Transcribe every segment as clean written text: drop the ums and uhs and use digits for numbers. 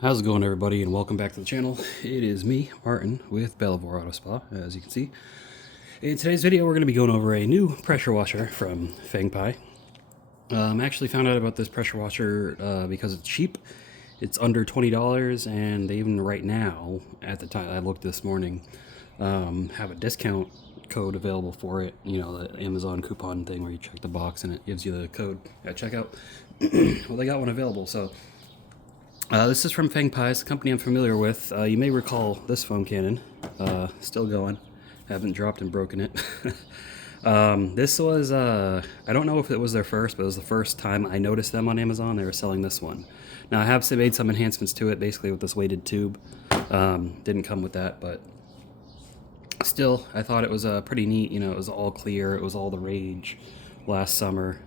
How's it going, everybody, and welcome back to the channel. It is me, Martin, with Belvoir Auto Spa, as you can see. In today's video, we're going to be going over a new pressure washer from Fangpai. I actually found out about this pressure washer because it's cheap. It's under $20, and they even right now, at the time I looked this morning, have a discount code available for it. You know, the Amazon coupon thing where you check the box and it gives you the code at checkout. Well, they got one available, so this is from Fangpai, it's a company I'm familiar with. You may recall this foam cannon, still going. Haven't dropped and broken it. This was, I don't know if it was their first, but it was the first time I noticed them on Amazon. They were selling this one. Now I have made some enhancements to it, basically with this weighted tube. Didn't come with that, but still, I thought it was pretty neat. You know, it was all clear. It was all the rage last summer.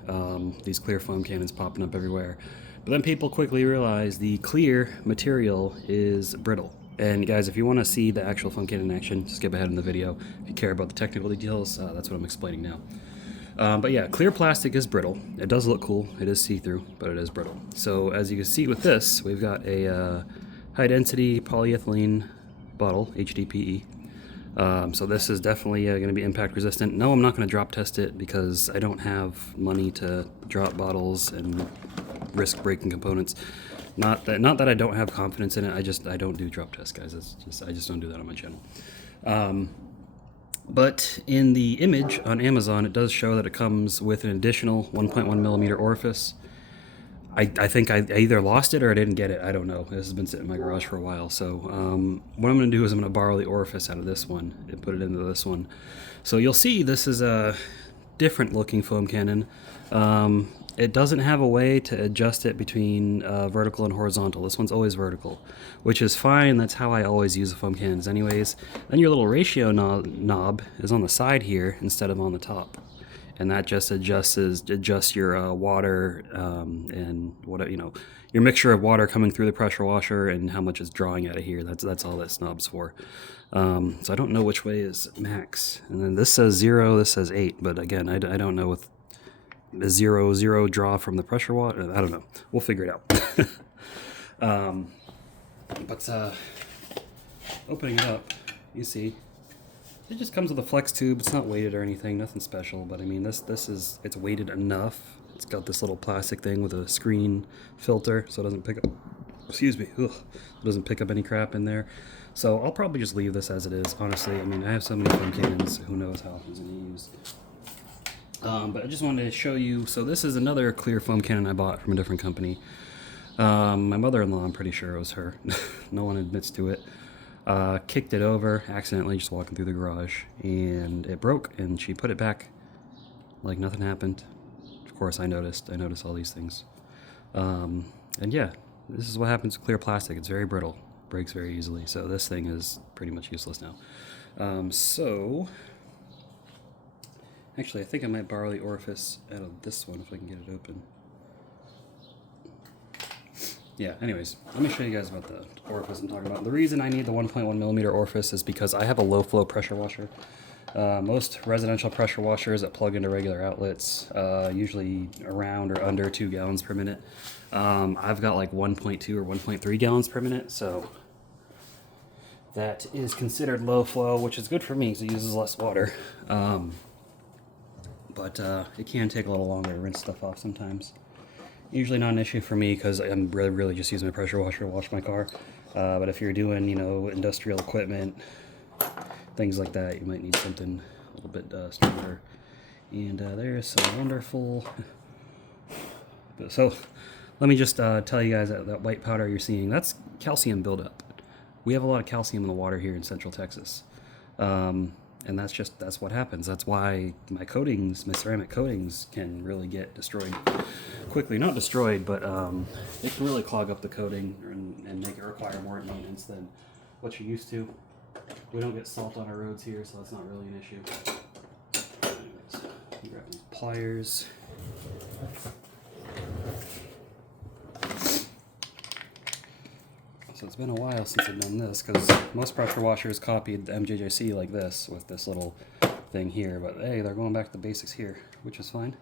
These clear foam cannons popping up everywhere. But then people quickly realized the clear material is brittle. And guys, if you want to see the actual foam cannon in action, skip ahead in the video. If you care about the technical details, that's what I'm explaining now. But yeah, clear plastic is brittle. It does look cool. It is see-through, but it is brittle. So as you can see with this, we've got a high-density polyethylene bottle, HDPE. So this is definitely going to be impact resistant. No, I'm not going to drop test it because I don't have money to drop bottles and risk breaking components. Not that I don't have confidence in it. I don't do drop tests, guys. I just don't do that on my channel. But in the image on Amazon, it does show that it comes with an additional 1.1 millimeter orifice. I think I either lost it or I didn't get it. I don't know. This has been sitting in my garage for a while. So what I'm going to do is I'm going to borrow the orifice out of this one and put it into this one. So you'll see this is a different looking foam cannon. It doesn't have a way to adjust it between vertical and horizontal. This one's always vertical, which is fine. That's how I always use the foam cannons anyways. Then your little ratio knob is on the side here instead of on the top. And that just adjusts your water and what, you know, your mixture of water coming through the pressure washer and how much it's drawing out of here. That's all that knob's for. So I don't know which way is max. And then this says 0, this says 8. But again, I don't know with the 0 draw from the pressure water. I don't know. We'll figure it out. But opening it up, you see. It just comes with a flex tube. It's not weighted or anything, nothing special. But I mean, it's weighted enough. It's got this little plastic thing with a screen filter, so it doesn't pick up. Excuse me. Ugh, it doesn't pick up any crap in there. So I'll probably just leave this as it is. Honestly, I mean, I have so many foam cannons. Who knows how I'm going to use. But I just wanted to show you. So this is another clear foam cannon I bought from a different company. My mother-in-law, I'm pretty sure it was her. No one admits to it. Kicked it over accidentally just walking through the garage, and it broke, and she put it back like nothing happened. Of course, I noticed all these things. And yeah, this is what happens with clear plastic. It's very brittle, breaks very easily, so this thing is pretty much useless now. So actually, I think I might borrow the orifice out of this one if I can get it open. Yeah, anyways, let me show you guys about the orifice I'm talking about. The reason I need the 1.1 millimeter orifice is because I have a low flow pressure washer. Most residential pressure washers that plug into regular outlets, usually around or under 2 gallons per minute. I've got like 1.2 or 1.3 gallons per minute, so that is considered low flow, which is good for me because it uses less water. But it can take a little longer to rinse stuff off sometimes. Usually not an issue for me because I'm really just using my pressure washer to wash my car. But if you're doing, you know, industrial equipment, things like that, you might need something a little bit stronger. And there's some wonderful... So let me just tell you guys that white powder you're seeing, that's calcium buildup. We have a lot of calcium in the water here in Central Texas. And that's what happens. That's why my ceramic coatings can really get destroyed quickly. Not destroyed, but it can really clog up the coating and make it require more maintenance than what you're used to. We don't get salt on our roads here, so that's not really an issue. Anyways, grab these pliers. So it's been a while since I've done this because most pressure washers copied the MJJC like this with this little thing here, but hey, they're going back to the basics here, which is fine.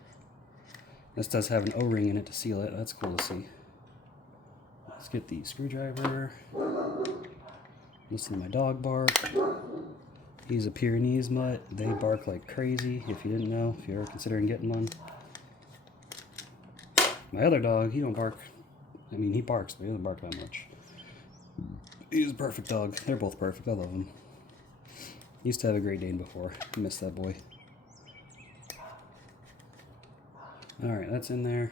This does have an O-ring in it to seal it. That's cool to see. Let's get the screwdriver. Listen to my dog bark. He's a Pyrenees mutt. They bark like crazy, if you didn't know, if you're ever considering getting one. My other dog, he don't bark. I mean, he barks, but he doesn't bark that much. He's a perfect dog. They're both perfect. I love them. Used to have a Great Dane before. I miss that boy. Alright, that's in there.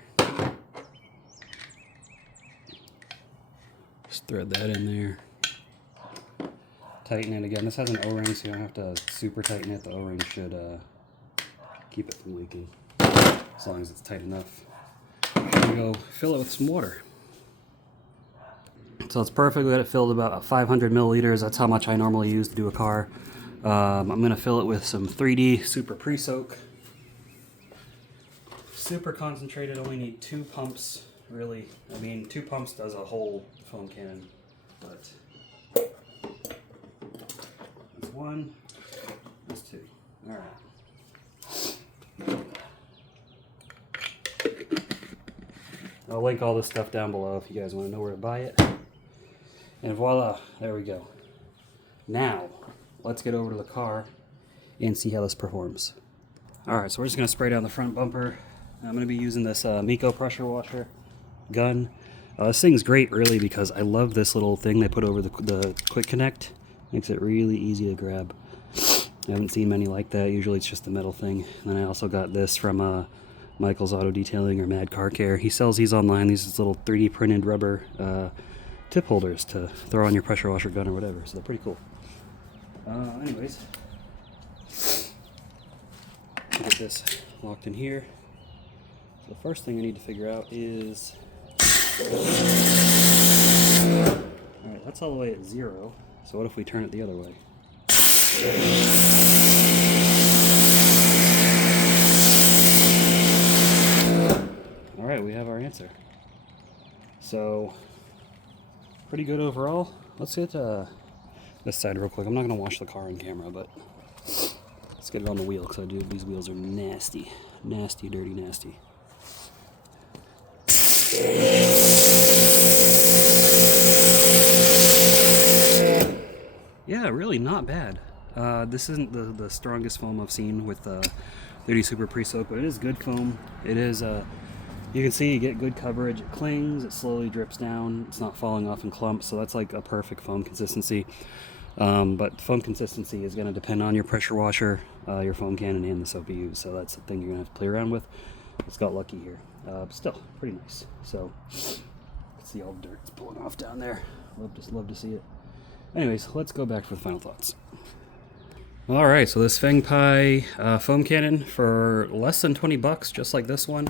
Just thread that in there. Tighten it again. This has an O-ring, so you don't have to super tighten it. The O-ring should keep it from leaking, as long as it's tight enough. I'm going to go fill it with some water. So it's perfect. We got it filled about 500 milliliters. That's how much I normally use to do a car. I'm going to fill it with some 3D Super Pre-Soak. Super concentrated. Only need 2 pumps, really. I mean, 2 pumps does a whole foam cannon, but that's 1, that's 2. All right. I'll link all this stuff down below if you guys want to know where to buy it. And voila, there we go. Now, let's get over to the car and see how this performs. Alright, so we're just going to spray down the front bumper. I'm going to be using this Miko pressure washer gun. This thing's great, really, because I love this little thing they put over the quick connect. Makes it really easy to grab. I haven't seen many like that. Usually it's just a metal thing. And then I also got this from Michael's Auto Detailing or Mad Car Care. He sells these online. These little 3D printed rubber tip holders to throw on your pressure washer gun or whatever. So they're pretty cool. Anyways, get this locked in here. So the first thing I need to figure out is, alright, that's all the way at 0. So what if we turn it the other way? Alright, we have our answer. So, pretty good overall. Let's get this side real quick. I'm not going to wash the car on camera, but let's get it on the wheel, because these wheels are nasty. Nasty, dirty, nasty. Yeah, really not bad. This isn't the strongest foam I've seen with 3D Super Pre-Soak, but it is good foam. It is, you can see you get good coverage. It clings, it slowly drips down. It's not falling off in clumps, so that's like a perfect foam consistency. But foam consistency is going to depend on your pressure washer, your foam cannon, and the soap you use. So that's the thing you're going to have to play around with. It's got lucky here. But still, pretty nice. So, you can see all the dirt's pulling off down there. Love to see it. Anyways, let's go back for the final thoughts. Alright, so this Feng Pai foam cannon for less than 20 bucks, just like this one.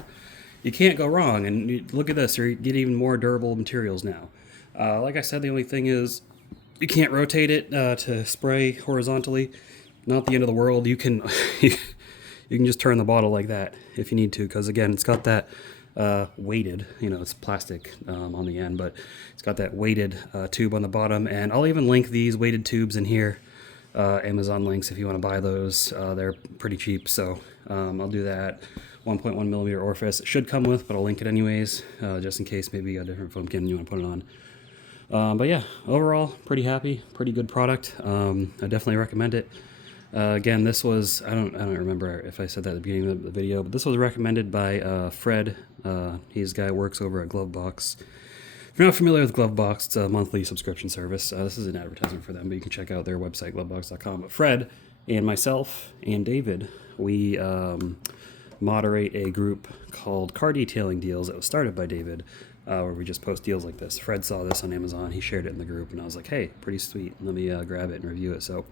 You can't go wrong, and look at this, you get even more durable materials now. Like I said, the only thing is you can't rotate it to spray horizontally. Not the end of the world. You can you can just turn the bottle like that if you need to, because again, it's got that weighted, it's plastic on the end, but it's got that weighted tube on the bottom, and I'll even link these weighted tubes in here. Amazon links if you want to buy those. They're pretty cheap, so I'll do that. 1.1 millimeter orifice. It should come with, but I'll link it anyways, just in case maybe you got a different foam cannon you want to put it on. But yeah, overall, pretty happy, pretty good product. I definitely recommend it. Again, this was, I don't remember if I said that at the beginning of the video, but this was recommended by Fred. He's the guy who works over at Glovebox. If you're not familiar with Glovebox, it's a monthly subscription service. This is an advertisement for them, but you can check out their website, glovebox.com. But Fred and myself and David, we moderate a group called Car Detailing Deals that was started by David, where we just post deals like this. Fred saw this on Amazon, he shared it in the group, and I was like, hey, pretty sweet, let me grab it and review it. So,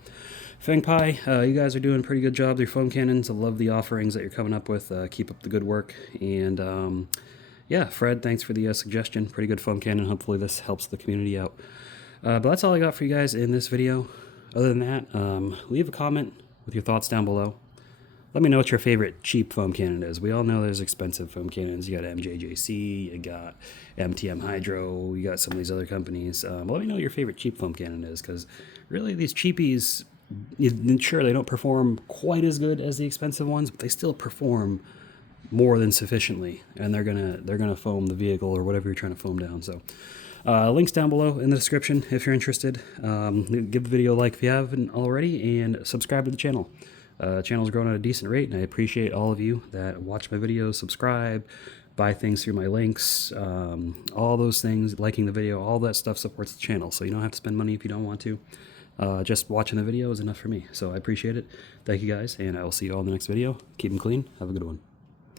Feng Pai, you guys are doing a pretty good job with your foam cannons. I love the offerings that you're coming up with. Keep up the good work. And yeah, Fred, thanks for the suggestion. Pretty good foam cannon. Hopefully this helps the community out. But that's all I got for you guys in this video. Other than that, leave a comment with your thoughts down below. Let me know what your favorite cheap foam cannon is. We all know there's expensive foam cannons. You got MJJC, you got MTM Hydro, you got some of these other companies. Let me know what your favorite cheap foam cannon is, because really these cheapies, sure, they don't perform quite as good as the expensive ones, but they still perform more than sufficiently, and they're gonna foam the vehicle or whatever you're trying to foam down. So Links down below in the description if you're interested. Give the video a like if you haven't already, and subscribe to the channel. Channel's growing at a decent rate, and I appreciate all of you that watch my videos, subscribe, buy things through my links, all those things, liking the video, all that stuff supports the channel, so you don't have to spend money if you don't want to. Just watching the video is enough for me, so I appreciate it. Thank you guys, and I will see you all in the next video. Keep them clean. Have a good one.